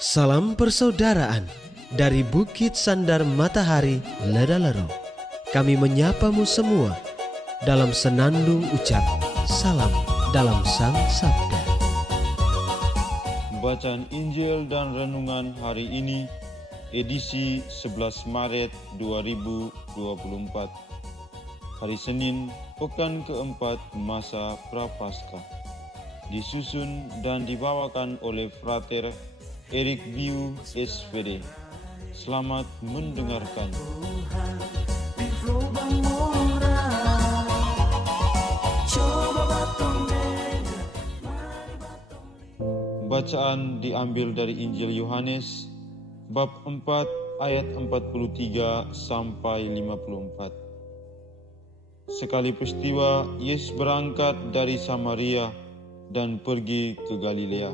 Salam persaudaraan dari Bukit Sandar Matahari Ledalero. Kami menyapamu semua dalam senandung ucap salam dalam Sang Sabda. Bacaan Injil dan Renungan hari ini, edisi 11 Maret 2024. Hari Senin, pekan keempat masa Prapaskah. Disusun dan dibawakan oleh Frater Erik Biu SPD. Selamat mendengarkan. Bacaan diambil dari Injil Yohanes bab 4 ayat 43 sampai 54. Sekali peristiwa Yesus berangkat dari Samaria dan pergi ke Galilea.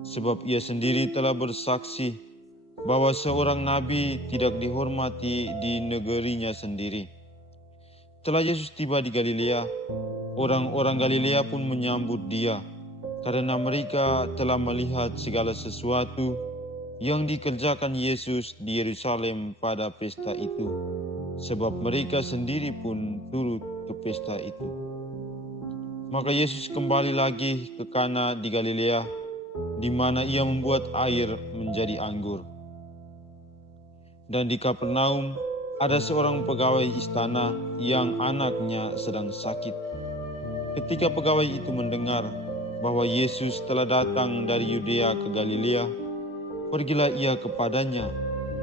Sebab ia sendiri telah bersaksi bahwa seorang nabi tidak dihormati di negerinya sendiri. Setelah Yesus tiba di Galilea, orang-orang Galilea pun menyambut dia, karena mereka telah melihat segala sesuatu yang dikerjakan Yesus di Yerusalem pada pesta itu, sebab mereka sendiri pun turut ke pesta itu. Maka Yesus kembali lagi ke Kana di Galilea, di mana ia membuat air menjadi anggur. Dan di Kapernaum ada seorang pegawai istana yang anaknya sedang sakit. Ketika pegawai itu mendengar bahwa Yesus telah datang dari Yudea ke Galilea, pergilah ia kepadanya,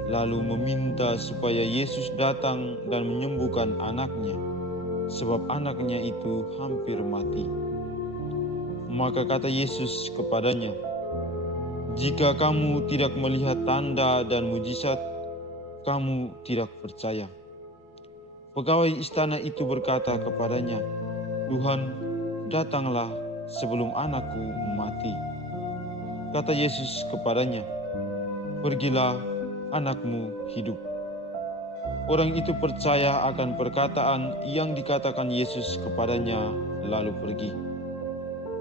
lalu meminta supaya Yesus datang dan menyembuhkan anaknya, sebab anaknya itu hampir mati. Maka kata Yesus kepadanya, "Jika kamu tidak melihat tanda dan mujizat, kamu tidak percaya." Pegawai istana itu berkata kepadanya, "Tuhan, datanglah sebelum anakku mati." Kata Yesus kepadanya, "Pergilah, anakmu hidup." Orang itu percaya akan perkataan yang dikatakan Yesus kepadanya, lalu pergi.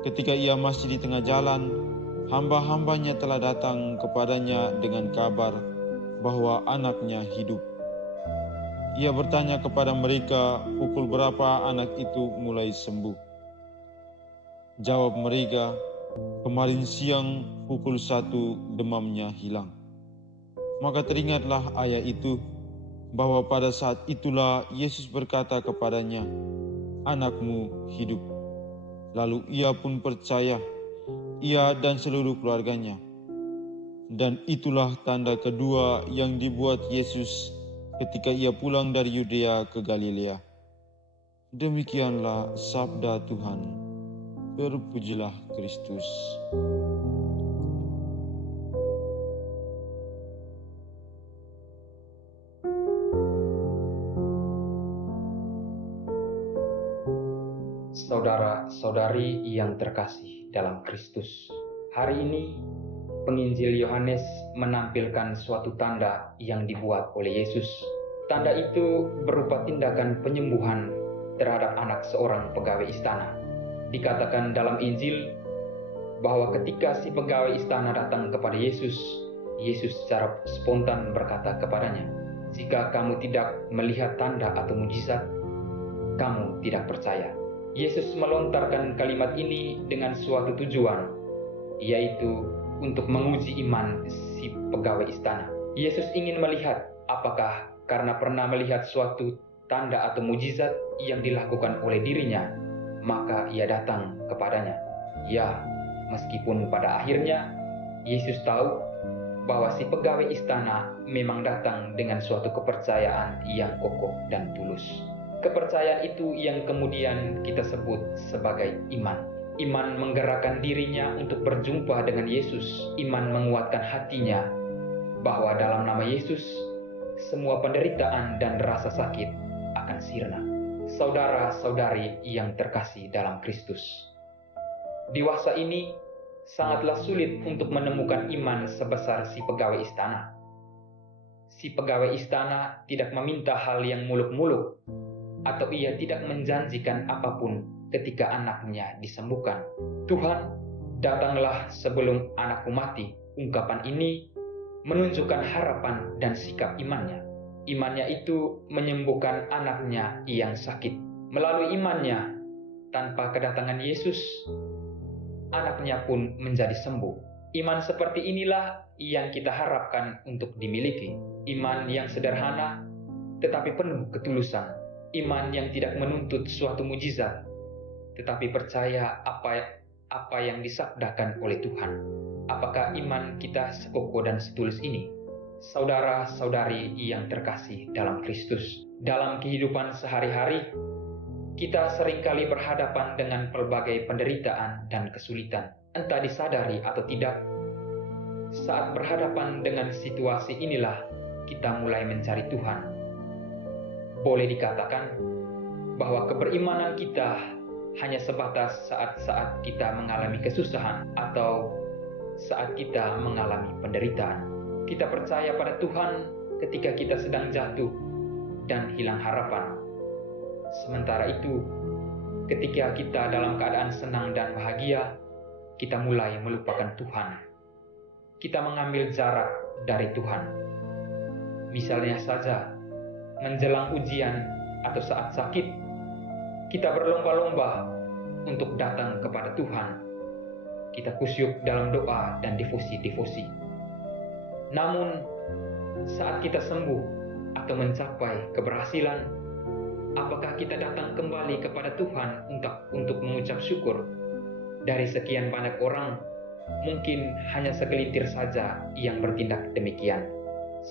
Ketika ia masih di tengah jalan, hamba-hambanya telah datang kepadanya dengan kabar bahwa anaknya hidup. Ia bertanya kepada mereka pukul berapa anak itu mulai sembuh. Jawab mereka, "Kemarin siang pukul 1 demamnya hilang." Maka teringatlah ayat itu, bahwa pada saat itulah Yesus berkata kepadanya, "Anakmu hidup." Lalu ia pun percaya, ia dan seluruh keluarganya. Dan itulah tanda kedua yang dibuat Yesus ketika ia pulang dari Yudea ke Galilea. Demikianlah sabda Tuhan. Terpujilah Kristus. Saudara-saudari yang terkasih dalam Kristus, hari ini penginjil Yohanes menampilkan suatu tanda yang dibuat oleh Yesus. Tanda itu berupa tindakan penyembuhan terhadap anak seorang pegawai istana. Dikatakan dalam Injil bahwa ketika si pegawai istana datang kepada Yesus, Yesus secara spontan berkata kepadanya, "Jika kamu tidak melihat tanda atau mujizat, kamu tidak percaya." Yesus melontarkan kalimat ini dengan suatu tujuan, yaitu untuk menguji iman si pegawai istana. Yesus ingin melihat apakah karena pernah melihat suatu tanda atau mujizat yang dilakukan oleh dirinya, maka ia datang kepadanya. Ya, meskipun pada akhirnya Yesus tahu bahwa si pegawai istana memang datang dengan suatu kepercayaan yang kokoh dan tulus. Kepercayaan itu yang kemudian kita sebut sebagai iman. Iman menggerakkan dirinya untuk berjumpa dengan Yesus. Iman menguatkan hatinya bahwa dalam nama Yesus, semua penderitaan dan rasa sakit akan sirna. Saudara-saudari yang terkasih dalam Kristus, dewasa ini sangatlah sulit untuk menemukan iman sebesar si pegawai istana. Si pegawai istana tidak meminta hal yang muluk-muluk, atau ia tidak menjanjikan apapun ketika anaknya disembuhkan. "Tuhan, datanglah sebelum anakku mati," Ungkapan ini menunjukkan harapan dan sikap imannya. Imannya itu menyembuhkan anaknya yang sakit. Melalui imannya, tanpa kedatangan Yesus, anaknya pun menjadi sembuh. Iman seperti inilah yang kita harapkan untuk dimiliki. Iman yang sederhana, tetapi penuh ketulusan. Iman yang tidak menuntut suatu mujizat, tetapi percaya apa yang disabdakan oleh Tuhan. Apakah iman kita sekokoh dan setulus ini? Saudara-saudari yang terkasih dalam Kristus, dalam kehidupan sehari-hari, kita seringkali berhadapan dengan pelbagai penderitaan dan kesulitan, entah disadari atau tidak. Saat berhadapan dengan situasi inilah kita mulai mencari Tuhan. Boleh dikatakan bahwa keberimanan kita hanya sebatas saat-saat kita mengalami kesusahan atau saat kita mengalami penderitaan. Kita percaya pada Tuhan ketika kita sedang jatuh dan hilang harapan. Sementara itu, ketika kita dalam keadaan senang dan bahagia, kita mulai melupakan Tuhan. Kita mengambil jarak dari Tuhan. Misalnya saja, menjelang ujian atau saat sakit, kita berlomba-lomba untuk datang kepada Tuhan. Kita kusyuk dalam doa dan devosi-devosi. Namun, saat kita sembuh atau mencapai keberhasilan, apakah kita datang kembali kepada Tuhan untuk mengucap syukur? Dari sekian banyak orang, mungkin hanya segelintir saja yang bertindak demikian.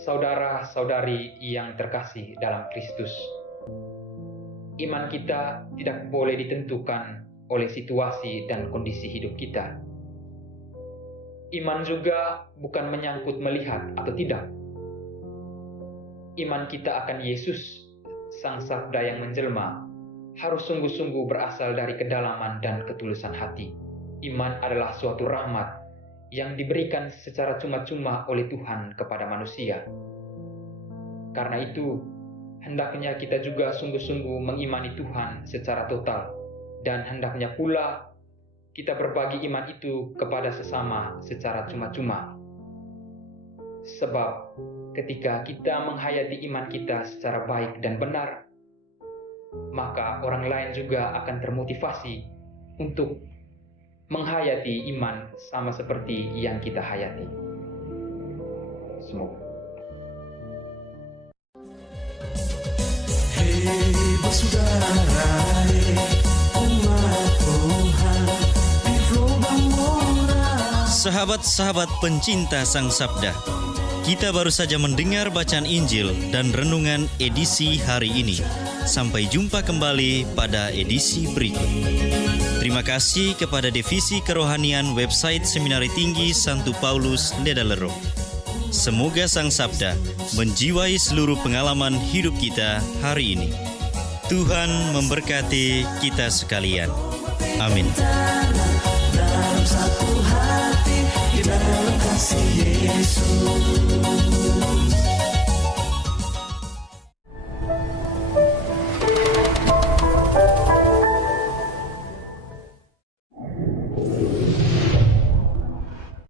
Saudara-saudari yang terkasih dalam Kristus, iman kita tidak boleh ditentukan oleh situasi dan kondisi hidup kita. Iman juga bukan menyangkut melihat atau tidak. Iman kita akan Yesus, Sang Sabda yang menjelma, harus sungguh-sungguh berasal dari kedalaman dan ketulusan hati. Iman adalah suatu rahmat yang diberikan secara cuma-cuma oleh Tuhan kepada manusia. Karena itu, hendaknya kita juga sungguh-sungguh mengimani Tuhan secara total, dan hendaknya pula kita berbagi iman itu kepada sesama secara cuma-cuma. Sebab ketika kita menghayati iman kita secara baik dan benar, maka orang lain juga akan termotivasi untuk menghayati iman sama seperti yang kita hayati. Semoga. Hei bersaudara, umat Tuhan di Lubang Mora. Sahabat-sahabat pencinta Sang Sabda, kita baru saja mendengar bacaan Injil dan renungan edisi hari ini. Sampai jumpa kembali pada edisi berikut. Terima kasih kepada Divisi Kerohanian website Seminari Tinggi Santo Paulus Ledalero. Semoga Sang Sabda menjiwai seluruh pengalaman hidup kita hari ini. Tuhan memberkati kita sekalian. Amin. Dalam satu hati, di dalam kasih Yesus.